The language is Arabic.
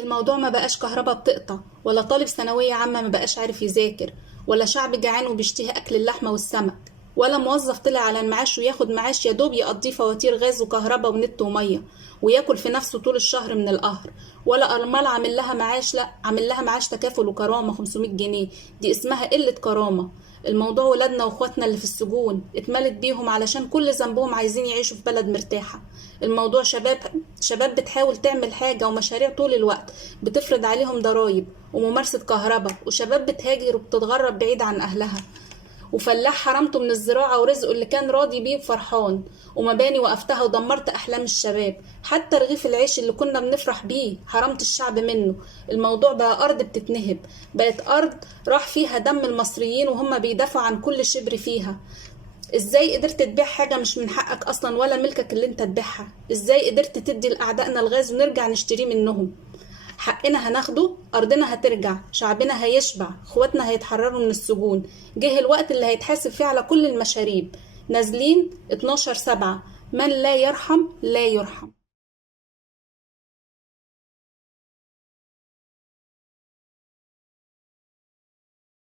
الموضوع ما بقاش كهربا بتقطع، ولا طالب ثانوية عامة ما بقاش عارف يذاكر، ولا شعب جعان وبيشتهي أكل اللحمة والسمك، ولا موظف طلع على المعاش وياخد معاش يا دوب يقضيه فواتير غاز وكهربا ونت ومية وياكل في نفسه طول الشهر من القهر، ولا أرمال عامل لها معاش، لا عامل لها معاش تكافل وكرامة 500 جنيه. دي اسمها قلة كرامة. الموضوع ولادنا واخواتنا اللي في السجون اتملت بيهم علشان كل ذنبهم عايزين يعيشوا في بلد مرتاحة. الموضوع شباب بتحاول تعمل حاجة ومشاريع طول الوقت بتفرض عليهم ضرايب وممارسة كهرباء، وشباب بتهاجر وبتتغرب بعيد عن أهلها، وفلاح حرمته من الزراعة ورزقه اللي كان راضي بيه وفرحان، ومباني وقفتها ودمرت أحلام الشباب. حتى رغيف العيش اللي كنا بنفرح بيه حرمت الشعب منه. الموضوع بقى أرض بتتنهب، بقت أرض راح فيها دم المصريين وهم بيدافعوا عن كل شبر فيها. ازاي قدرت تبيع حاجة مش من حقك اصلا ولا ملكك اللي انت تبيعها؟ ازاي قدرت تدي لاعدائنا الغاز ونرجع نشتريه منهم؟ حقنا هناخده، ارضنا هترجع، شعبنا هيشبع، اخواتنا هيتحرروا من السجون. جه الوقت اللي هيتحاسب فيه على كل المشاريب. نازلين 12/7، من لا يرحم لا يرحم.